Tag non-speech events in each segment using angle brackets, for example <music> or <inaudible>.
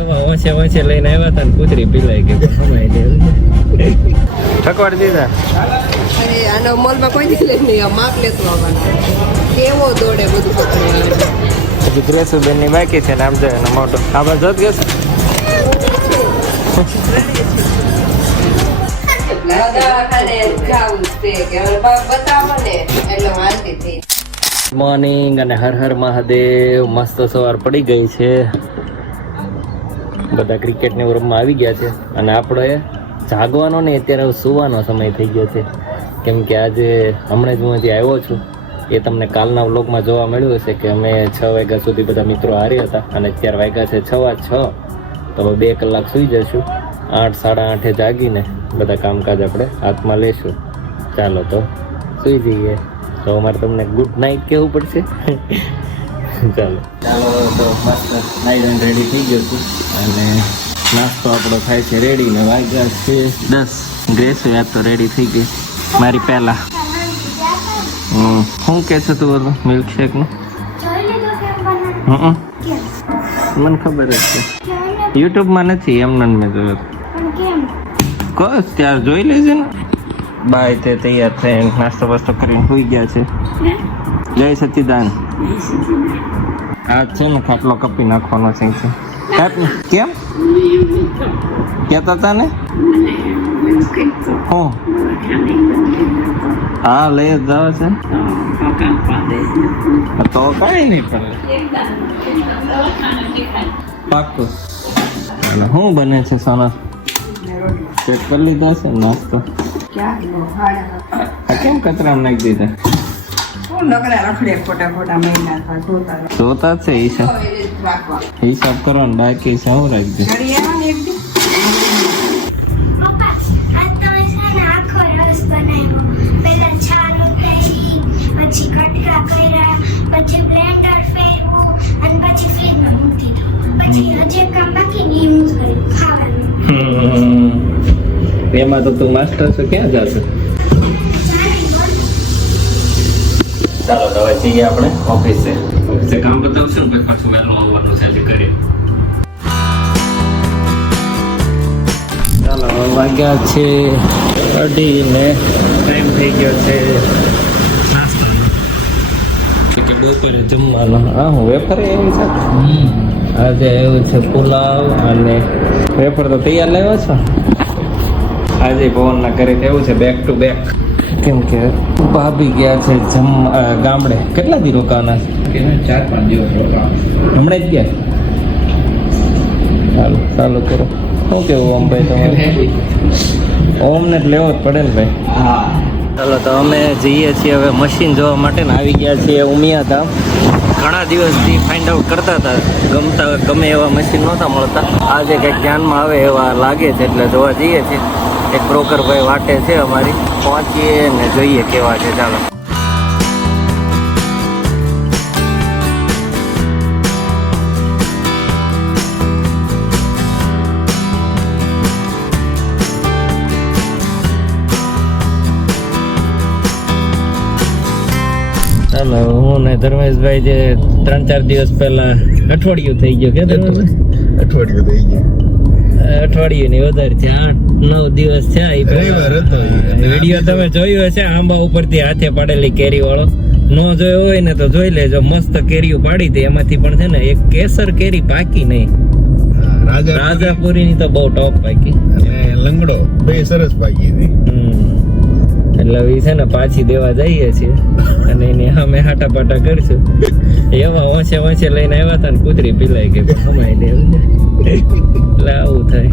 એવા ઓછે ઓછે લઈને આવ્યા હતા ને કૂતરી પીલાઈ ગઈ. સમાઈ દે ઠકવાડ દીધા? અરે આનો મોલમાં કોઈ નહીં આ માપ લેતો આવવાનો. કેવો દોડે બધું પકડી હજી ગ્રેસુબેનની બાકી છે ને આમ જો એનો મોટો. આ બાજુ જ ગેસ ને મોર્નિંગ અને હર હર મહાદેવ. મસ્ત સવાર પડી ગઈ છે. બધા ક્રિકેટની રમવા આવી ગયા છે. અને આપણે જાગવાનો ને અત્યારે સુવાનો સમય થઈ ગયો છે. કેમ કે આજે હમણાં જ હું હજી આવ્યો છું. એ તમને કાલના વ્લોગમાં જોવા મળ્યું હશે કે અમે છ વાગ્યા સુધી બધા મિત્રો હારી હતા. અને અત્યારે વાગ્યા છે છ છ. તો બે કલાક સૂઈ જશું આઠ, સાડા આઠે જાગીને બધા કામકાજ આપણે હાથમાં લેશું. ચાલો તો સૂઈ જઈએ. તો અમારે તમને ગુડ નાઇટ કહેવું પડશે. <laughs> <laughs> ચાલો. ચાલો તો મસ્ત રેડી થઈ ગયો છું. અને નાસ્તો આપણો થાય છે રેડી ને વાગ્યા છે દસ. ગ્રેસ યાદ તો રેડી થઈ ગઈ. મારી પહેલા. હમ. શું કે છે તું બોલો મિલ્કશેકનું હં મને ખબર જ છે. યુટ્યુબમાં નથી એમને મેં જોયું કસ ત્યારે જોઈ લેજે ને. બાય તે તૈયાર થઈને નાસ્તો વાસ્તો કરીને સુઈ ગયા છે. જય સચિદાન. આ છે ને ખાટલો કપી નાખવાનો છે. કેમ? કહેતા હતા ને? હું? હા લઈ જ જાવ છે. તો કઈ નહીં પડે પાક્કું. શું બને છે સોના? ચેક કરી લીધા છે નાસ્તો. આ કેમ કચરામાં નાખી દીધા? જોતા છે હિસાબ હિસાબ કરવાનો બાકી હું રાખજે. પછી બ્લેન્ડર ફેરવું અને પછી ફ્રીજમાં મૂકી પછી હજી કામ બાકી ને કર્યું ખાવાનું. એમાં તો તું માસ્ટર છો ક્યાં જશે? ચાલો તો હવે જઈએ આપણે ઓફિસે. ઓફિસે કામ બતાવશું ને પછી પાછું વહેલું આવવાનું છે એટલે કરીએ. ચાલો વાગ્યા છે અઢી ને ટાઈમ થઈ ગયો છે કે બપોરે જમવાનો. હા હું વેફર એવી છે આજે એવું છે પુલાવ અને વેફર તો તૈયાર લાવ્યો છો? આજે ભવનના ઘરે એવું છે બેક ટુ બેક કેમ કે ભાભી ગયા છે જમ ગામડે. કેટલા દી રોકાવાના છે? ચાર પાંચ દિવસ હમણાં જ ગયા? ચાલો ચાલો કરો. શું કેવું ઓમ ભાઈ તમારે? <laughs> ઓમને લેવો જ પડે ને ભાઈ. ચાલો તો અમે જઈએ છીએ હવે મશીન જોવા માટે ને આવી ગયા છીએ ઉમિયા ધામ ઘણા દિવસથી ફાઇન્ડ આઉટ કરતા હતા. ગમતા ગમે એવા મશીન નહોતા મળતા. આજે કંઈક ધ્યાનમાં આવે એવા લાગે છે એટલે જોવા જઈએ છીએ. એક બ્રોકર ભાઈ વાટે છે અમારી. પહોંચીએ ને જોઈએ કેવા છે ચાલો. ચાલો હું ને ધર્મેશભાઈ જે ત્રણ ચાર દિવસ પહેલા અઠવાડિયું થઈ ગયું કે અઠવાડિયું થઈ ગયું. અઠવાડિયું ની વધારે છે આઠ નવ દિવસ છે એ રવિવાર હતો. વીડિયો તમે જોયો હશે આંબા ઉપરથી હાથે પાડેલી કેરી વાળો. નો જોયો હોય ને તો જોઈ લેજો મસ્ત કેરીઓ પાડી હતી એમાંથી પણ છે ને એક કેસર કેરી પાકી નહીં. રાજા રાજાપુરી. ની તો બહુ ટોપ પાકી. લંગડો બે સરસ પાકી હતી. એટલે એ છે ને પાછી દેવા જઈએ છીએ. અને એની અમે હાટા પાટા કરશું એવા ઓછે ઓછે લઈને આવ્યા હતા ને કૂતરી પીલાઈ ગઈ. કમાઈ દે એટલે આવું થાય.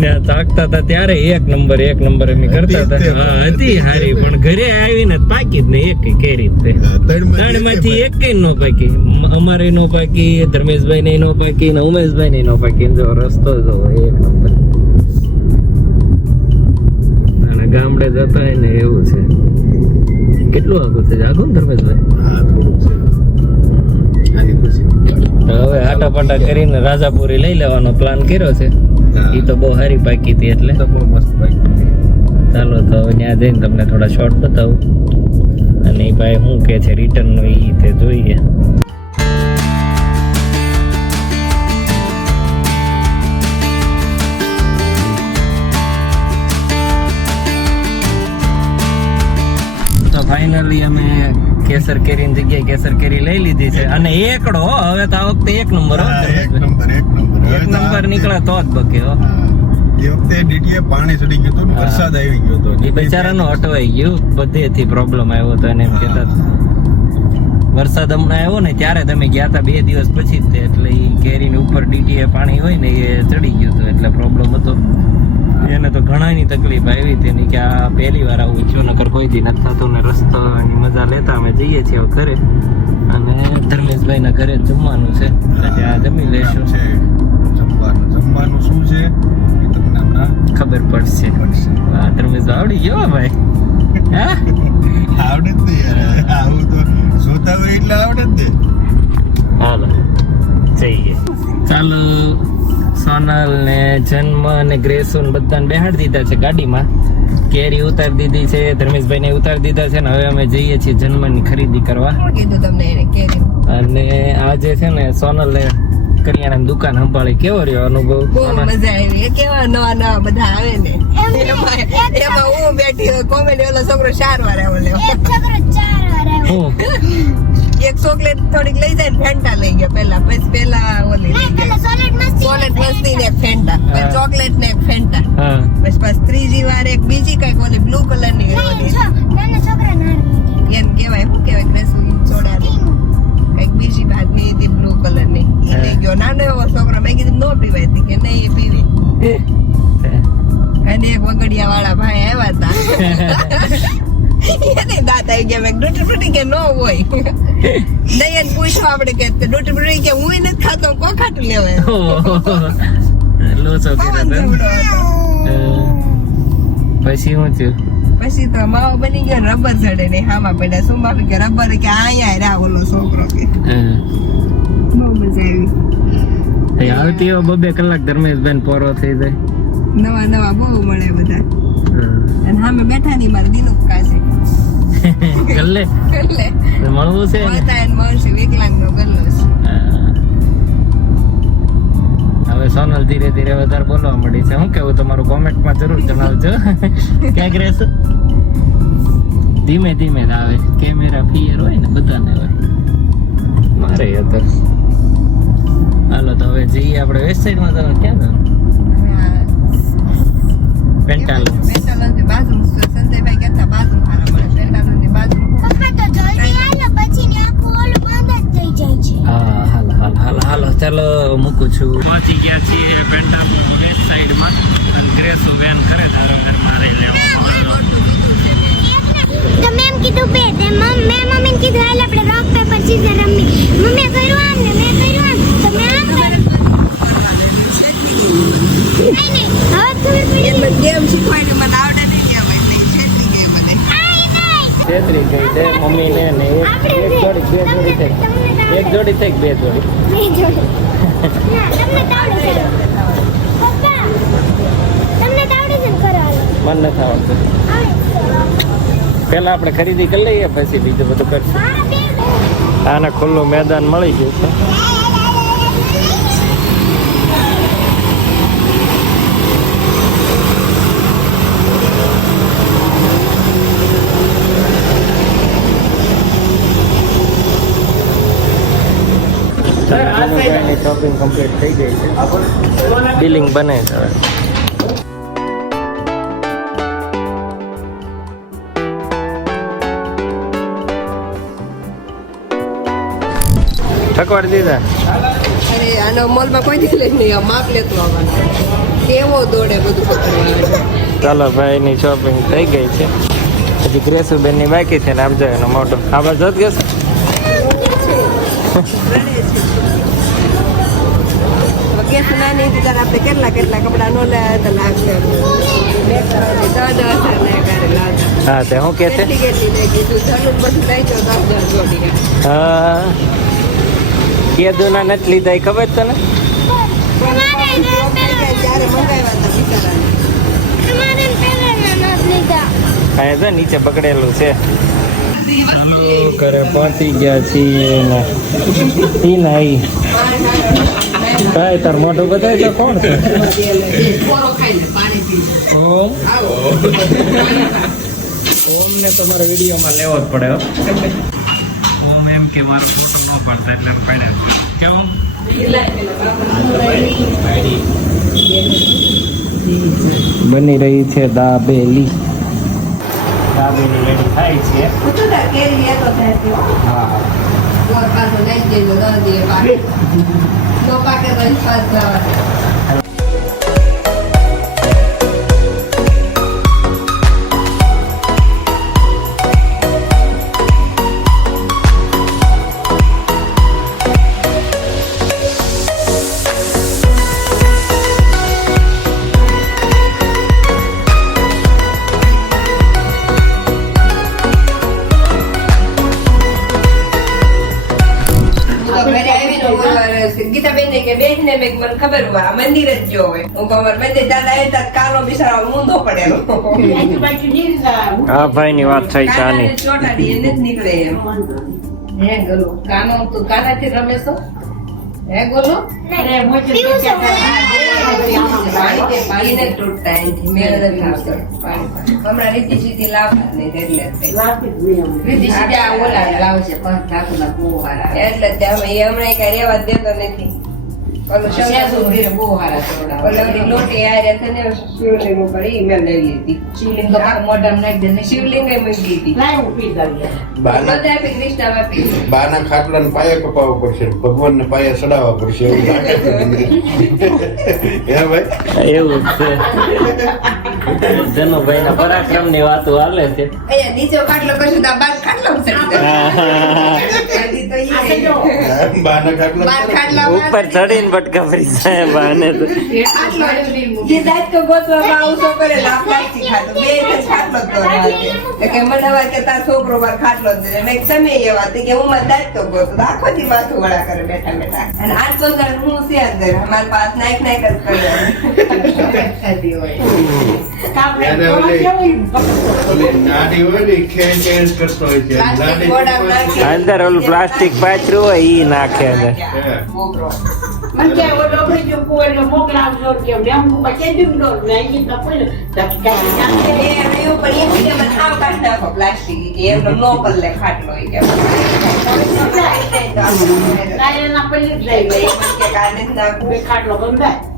ને તાકતા હતા ત્યારે એક નંબર એક નંબર એમ કરતા હતા. હા હતી હારી પણ ઘરે આવીને પાકી જ નહીં એક કેરી ત્રણમાંથી એક કઈ નો પાકી. અમારે નો પાકી ધર્મેશભાઈ ને નો પાકી ને ઉમેશભાઈ ને નો પાકી. જો રસ્તો જો એક નંબર. ગામડે જતા હોય ને એવું છે. કેટલું આઘું છે? આગળ ને ધર્મેશભાઈ? હવે આટા પાટા કરીને રાજાપુરી લઈ લેવાનો પ્લાન કર્યો છે. એ તો બહુ સારી પાકી હતી એટલે. તો બહુ મસ્ત ચાલો તો હવે ત્યાં જઈને તમને થોડા શોર્ટ બતાવું. અને એ ભાઈ શું કે છે? રિટર્નનું એ તે જોઈએ. કેસર કેરીની જગ્યાએ કેસર કેરી લઈ લીધી છે. અને એકડો હો, હવે તો આ વખતે એક નંબર એક નંબર એક નંબર. એક નંબર નીકળે તો જ બકે હો. એ વખતે ડીટીએ પાણી ચડી ગયું હતું વરસાદ આવી ગયો હતો. એ બિચારાનું અટવાઈ ગયું. બધેથી પ્રોબ્લેમ આવ્યો હતો એને એમ કહેતા વરસાદ હમણાં આવ્યો ને ત્યારે તમે ગયા હતા બે દિવસ પછી એટલે એ કેરીની ઉપર ડીટીએ પાણી હોય ને એ ચડી ગયું હતું. એટલે પ્રોબ્લેમ હતો. એને તો ઘણાની તકલીફ આવી હતી એની કે આ પહેલી વાર આવું થયું નકર કોઈ દી નથી થતું ને રસ્તાની મજા લેતા અમે જઈએ છીએ ઘરે. અને ધર્મેશભાઈના ઘરે જમવાનું છે. તો આ જમી લેશું છે. જમવાનું. જમવાનું શું છે? ખબર પડશે. વાહ ધર્મેશભાઈ આવડી ગયો ભાઈ. હા? આવડે જ યાર. આવું તો જોતા હોય એટલે આવડે જ હાલો જઈએ. ચાલો. સોનલ ને જન્મ ને ગ્રેસુ ને બધાને બેહાડી દીધા છે ગાડીમાં. કેરી ઉતારી દીધી છે ધર્મેશભાઈ ને ઉતારી દીધા છે ને હવે અમે જઈએ છીએ જન્મની ખરીદી કરવા. અને આજે છે ને સોનલ ને કરિયાણાની દુકાન સંભાળી. કેવો રહ્યો અનુભવ? બહુ? મજા આવી. કેવા નવા નવા બધા આવે ને. એમાં હું બેઠી હોય કોમેડી ઓલો છોકરો ચાર વાર આવ્યો લેવા છોકરો ચાર વાર આવ્યો ચોકલેટ થોડીક લઈ જાય ફેન્ટા લઈ ગયો પેલા પછી પેલા ઓલી મસ્તી ચોકલેટ મસ્તી ને ફેન્ટા. પછી ચોકલેટ ને ફેન્ટા. પછી પાછી ત્રીજી વાર એક બીજી કંઈક ઓલી બ્લુ કલરની એને કેવાય શું કેવાય ગ્રેસુ સોડા કંઈક બીજી ભાતની હતી બ્લુ કલરની. એ લઈ ગયો. નાનો એવો છોકરો મેં કીધું નો પીવાય હતી કે નહીં એ પીવી. અને એક વગડિયા વાળા ભાઈ આવ્યા હતા <laughs> એને દાંત આવી ગયા મેં. ડૂટી ફ્રૂટી કે ન હોય. દયન પૂછો આપણે કે ડૂટી ફ્રૂટી કે હું નથી ખાતો કો ખાટું લેવાય લોચો પછી શું થયું? પછી તો માવો બની ગયો રબર ચડે ને હામાં પડ્યા. શું બાપી કે રબર કે અહીંયા રહ્યા ઓલો છોકરો કે. બહુ મજા આવી. આવતી બબે કલાક ધર્મેશભાઈ પોરો થઈ જાય. નવા નવા બહુ મળે બધા. અને સામે બેઠા ની મારે દિનુક કાશે. <laughs> ગલ્લે? એટલે મળવું છે? ને મળતા મળશે વિકલાંગ નો ગલ્લો છે. હવે સોનલ ધીરે ધીરે વધારે બોલવા મળી છે. શું કેવું તમારું કોમેન્ટમાં જરૂર જણાવજો. <laughs> ક્યાંક રહેશે? ધીમે ધીમે જ આવે. કેમેરા ફિયર હોય ને બધાને હોય. મારે હતો હાલો તો હવે જઈએ આપણે વેસ્ટ તમે જવાનું ક્યાં જવાનું? પેન્ટાલો બાજુ સંજયભાઈ કહેતા બાજુ મળે. બાજુ હાલો ચાલો મૂકું છું. પહોંચી ગયા છીએ પેન્ટાલો વેસ્ટ સાઈડમાં. અને ગ્રેસુ બેન કરે તારો ઘર મારે લેવા તો મેમ કીધું બે તે મમ મમ્મીને કીધું હાલ આપણે રોક પેપર રમી કર્યું આમ ને મેં કર્યું આમ તો મેં આમ કર્યું નહીં નહીં હવે ખબર પડી એટલે ગેમ શીખવાડી મને આવડે નહીં કેમ એટલે છેટલી ગઈ મને છેતરી ગઈ છે. મમ્મીને ને એક એક જોડી. બે જોડી. થઈ એક જોડી થઈ બે જોડી મન નથી આવડતું. આવે આપણે ખરીદી કરી લઈએ પછી બીજું બધું કરશું. આને ખુલ્લું મેદાન મળી ગયું છે. શોપિંગ કમ્પ્લીટ થઈ ગઈ છે. બિલિંગ બને છે હવે. ઠકવાડી દીધા? અરે આનો મોલમાં કોઈ દી લઈ નહીં આ માપ લેતું આવવાનું. કેવો દોડે બધું પકડવાનું. ચાલો ભાઈની શોપિંગ થઈ ગઈ છે. હજી ગ્રેસુબેનની બાકી છે ને આપજો એનો મોટો આ બાજુ જ ગયો નાની હતી ત્યારે આપણે કેટલા કેટલા કપડાં નો લાયા તો લાગશે. ના હા તે શું કે છે? હા. કેદુના નથી લીધા એ ખબર તને? હા તો નીચે પકડેલું છે. ઘરે પહોંચી ગયા છીએ ને. ઈ નાઈ કાંઈ તાર મોઢું બતાય તો કોણ છે? પોરો ખાઈને પાણી પી ઓમ. ઓમ ને તમારે વિડીયોમાં લેવો જ પડે ઓમ એમ કે મારો ફોટો ન પાડતા એટલે પાડ્યા કેમ બની રહી છે દાબેલી. દાબેલી રેડી થાય છે. હું. જજો દસ દિવસ પાકે તો પાકે તો પાસ જવા ને મેં મને ખબર હોય મંદિર જ જો હોય. હું મારા મંદિર દાદા આવ્યા તા કાનો બિચારો મૂંધો પડેલો. આ ભાઈ ની વાત થઈ કાનાને ચોટાડી એને જ નીકળે એમ. હે ગોલો કાનો તું કાનાથી રમે છો? હે ગોલો? પીવું છે પાણી જ તૂટતા એનથી. મેળ. પાણી પાણી. હમણાં રીતિ સીધી લાવતા જ નહીં એટલે જ. રીતિ સીધી આ ઓલા લાવશે પાંચ ઠાકોરના કુંવારા. એટલે જ અમે એ હમણાં કઈ રેવા દેતો નથી. ને ને બાના બાના ખાટલાને પાયા કપાવવા પડશે ભગવાનને પાયા ચડાવવા પડશે એવું લાગે <laughs> એવું છે. જનુભાઈ ના પરાક્રમની વાતો હાલે છે. નીચે ખાટલો કશું તો બાર ખાટલો ચડી જાય. બાના ઉપર ચડીને જાય તો. તો કરે ને આ બે જ ખાટલો તો કે મને હવે કે તાર છોકરો માર ખાટલો જ મેં તમે એવા તે કે હું દાંતકો ગોતું. આખો દી માથું વળા કરે બેઠા બેઠા. અને આજ તો હું છે અંદર અમારી પાસ નાઈક નાઈક જ કરે. <laughs> <laughs> અંદર ઓલું પ્લાસ્ટિક પાથરું હોય ઈ નાખે અંદર કે ખાટલો ઈ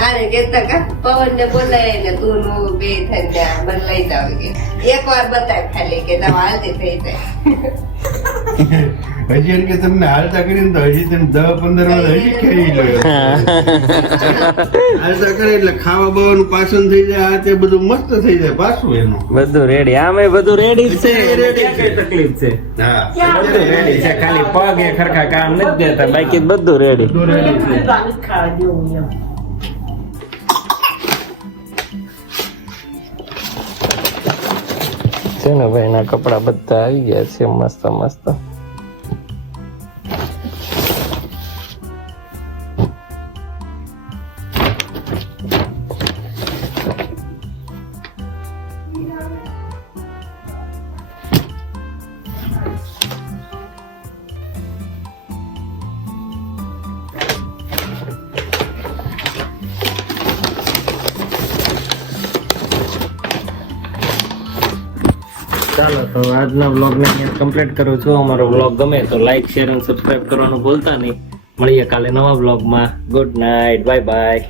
આને કેતા કા પવન ને બોલાય ને તું ને હું બે થઈને ત્યાં મને લઈ જાવ કે. એક વાર બતાય ખાલી કે તમે હાલતી થઈ જાય. <laughs> હજી કે તમને હાલતા કરીને તો હજી તમે દસ પંદર વાર હજી ખેડી લો હાલતા કરે એટલે ખાવા બાવાનું પાછું થઈ જાય આ તે બધું મસ્ત થઈ જાય પાછું એનું. બધું રેડી આમે બધું રેડી છે. રેડી કઈ તકલીફ છે? હા. બધું રેડી છે. ખાલી પગ એ ખરખા કામ નથી દેતા બાકી બધું રેડી બધું રેડી છે. છે ને ભાઈ ના કપડા બધા આવી ગયા છે મસ્ત મસ્ત. ચાલો, તો આજના વ્લોગને અહીંયા કમ્પ્લીટ કરું છું. અમારો વ્લોગ ગમે તો લાઈક શેર અને સબસ્ક્રાઇબ કરવાનું ભૂલતા નહીં. મળીએ કાલે નવા વ્લોગમાં. Good night bye bye